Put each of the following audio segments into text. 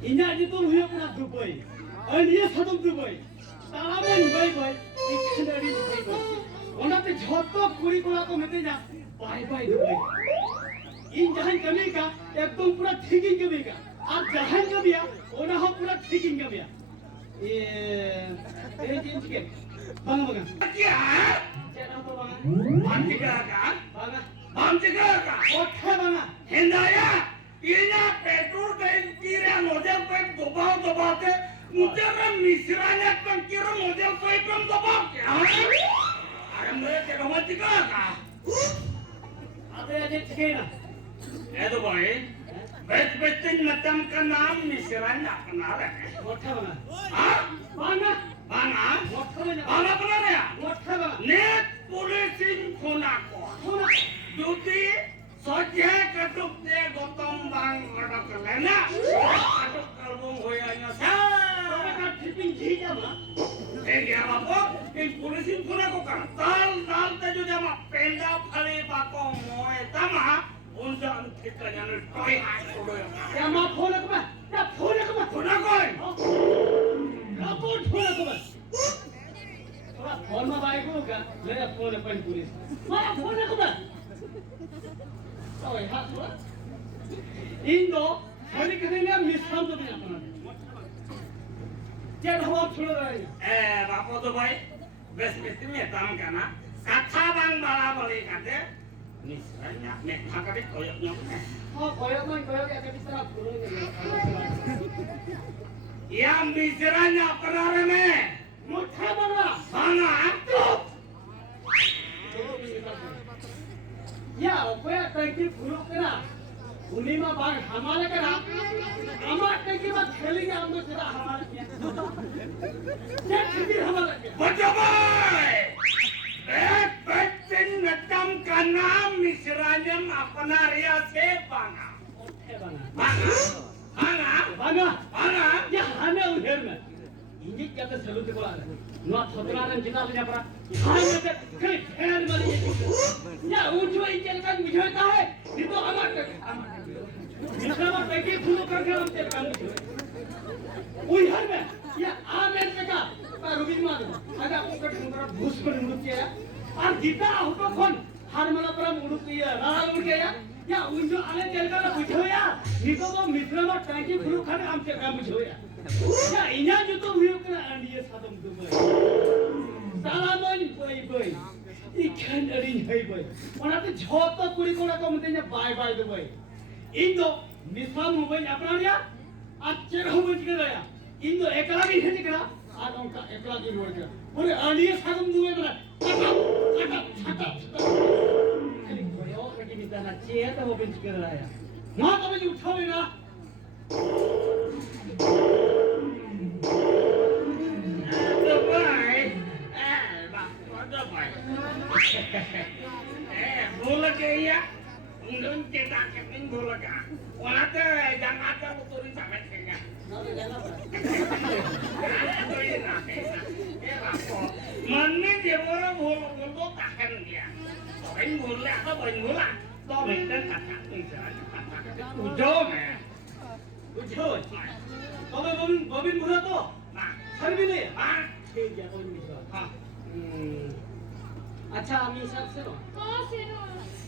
Inya itu huyo kena Dubai, dia satu Dubai. Taman baik baik, ikan dari Dubai baik. Orang tu jodoh kuri kura tu mesti nya, bye bye Dubai. In jahan kami ka, ekdom pura thinking kami ka. Ab jahan kami ya, orang hak pura thinking kami ya. Jenis ke? Bang bang. क्या Cakap apa bang? हम जिक्र का Bang, हम जिक्र का oke bang. हिंदाया ये ना petrol tank की रे nozzle पे दबाव के मुझे ना मिश्राने पे की रे नोजल पे दबाव क्या अरे मेरे के हम जिक्र का Ada aja cekena. ये तो भाई बेस्ट बेस्टिंग मतम का नाम मिश्राने अपना रहे Oke bang. हाँ Bang, बाना oke bang. बाना अपना रहे Oke bang. नेट पुलिसिंग खोना को Mana? Duti soje katuk de gotong bang adak lena adak kalbung hoyanya sa Orang kan tipping jiga mah. ya apa in polisin puna ko kan tal te jo jama penda phale bako moe tama unsa an thikanya ne toy hai kodo Ya mah phone aku mah. Ya phone aku mah. puna koi Apa phone aku mah? Orang phone mah baik lu kan? Lihat phone apa yang tulis. Mana phone aku mah? Oh ya, tu. Indo, hari kedua misal tu punya apa? Jangan hawa thula lagi. bapo to bhai bes bes me tam kana katha bang bala bali kate nisranya me thakate koyok nyok Oh, koyak ya kita bisa thula lagi. yang misranya penare me Mutha mana? banga Ya, koyak tangki buruk kena. Uni mah bang hamale kena. Amat tangki mah kheli ke amdo kena hamale kiya. Dia kheli hamale kiya. Bajabai! Betin netam kana misranyam apna riya se banga. Okay bang. Banga? Banga, ya hame udher में इंजी क्या तो salute को लगा नौ थोड़ा run जिता ले पड़ा हमें तो कई फेर मारी या उठो इंजन का बुझाता है ये तो हमारे दूसरा बार पैके फुलो करके हम तेरे काम बुझो उई हर में या आमेर पे का रुबी मार दो अगर आपको कटुंगरा भूस पर मुड़ के और जीता होगा कौन हर मला पर मुड़ के राह मुड़ के या उन जो आने चल कर बुझो या निको वो मित्र में टैंकी फुलो खाने हम तेरे काम बुझो या इन्हें जो तो हुए कना अंडिये सादम Dubai सालामन boy ikan dari boy orang tu jauh kuri kora kau mestinya bye Dubai Indo misal Dubai apa dia aceh kamu juga ya Indo ekala ni hanya kena ada orang ekala ni luar kena boleh andiye sakum Dubai mana cakap kali koyo kaki minta nak cia tu apa juga ya mau kau pergi uthau ina बोल के या उन cetak keting bola ka wala te jangan ada uturi sampai kenga mane je ora bol to tahan dia ben bola ka ben bola to ben ten kata ujo me ujo bobin bola to nah harbi ne ठीक है कोई नहीं हां अच्छा আমি সব শুনো हाँ सेनो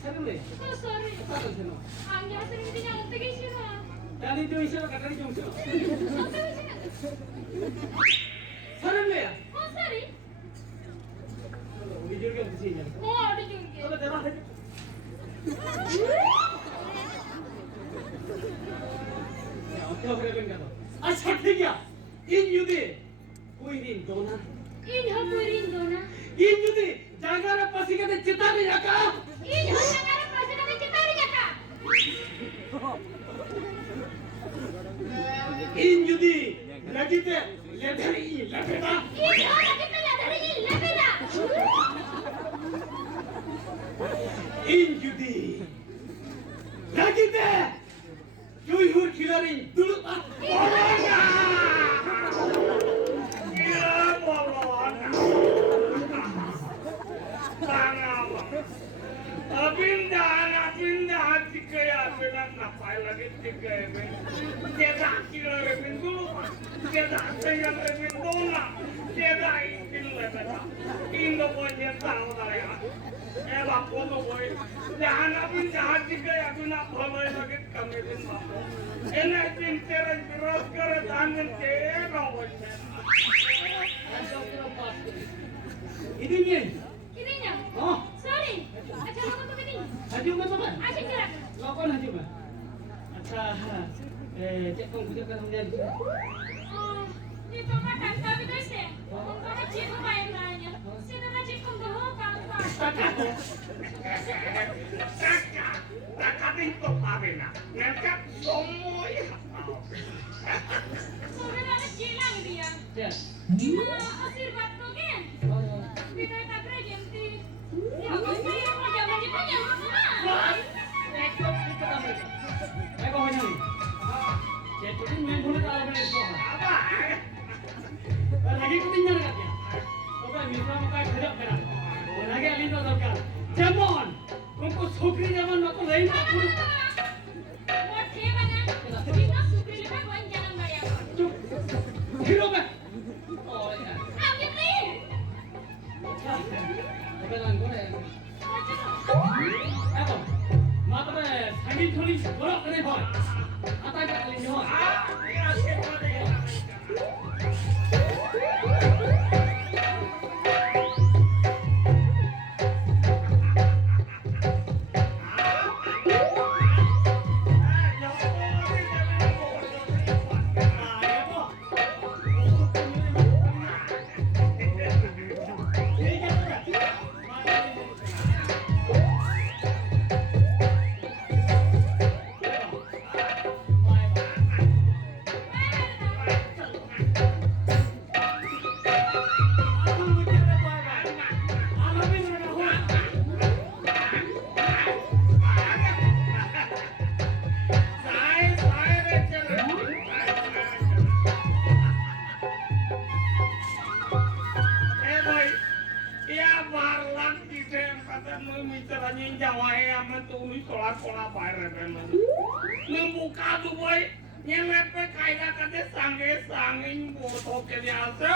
শুনলে हाँ सॉरी কথা শুনো हम यहाँ से नहीं जानते कैसे ना জানি তো ইসে কাটারি জমছো শুনলে हाँ सॉरी ভিডিও কে দিছি না हाँ ऑडियो जुड़ তবে দেবা ওকে ওকে বেন গেল আচ্ছা ঠিক আছে ইন ইউদি কইরিন দোনা इन हम पूरी दोना ইন যদি জায়গার পাশে কে চিতা নি রাখা इन हम नगर पासे का चितारी जाता ইন যদি লাগিতে লেধরি লেফেদা इन हम कितना लड़ाई लपेटा ইন যদি লাগিতে জুই হুর খিলারি দুলুপা Pindah hati kaya benar ngapain lagi tiga ini? Dia sakit lagi dulu dia ada yang lebih dona dia ini lebih Indo punya tahu saya bapak tuh boy jangan apin jahat juga ya pun apa boleh lagi kami pun bapak ini cinta terus kerja angin terus ini nih Ininya. oh Sorry. Acha logo to ini. haju mah apa Asik kira. lokon haju mah अच्छा cek kong bujuk kan kemudian Oh, ni papa kan tapi dese. Papa cik ko bayar nanya. Sino na cik kong doho kan pa. kakak itu apa nak ngangkat semua ya Sobre na cik lang dia. ya Ina asirbat ko gen. Bina ka presenti. Ya ko saya mo jaman cik punya. eh pokoknya nih cek itu main bola kalau main bola apa lagi ketinggalan katanya oke misal makai gerak gerak lagi alin tuh dokar jamon उनको छोकरी जमान नको रही ना Mo theba na. Bina sukri le ba wan jalan ba ya. चुप hero में oh ya Ah, gini. अबे लांगो रे apa मात्र संगीत थोड़ी बड़ा करे भाई आता क्या करेंगे हो ya siapa dia Membuka tuh boy, nyelepe kayak katanya sange sanging foto keliasa.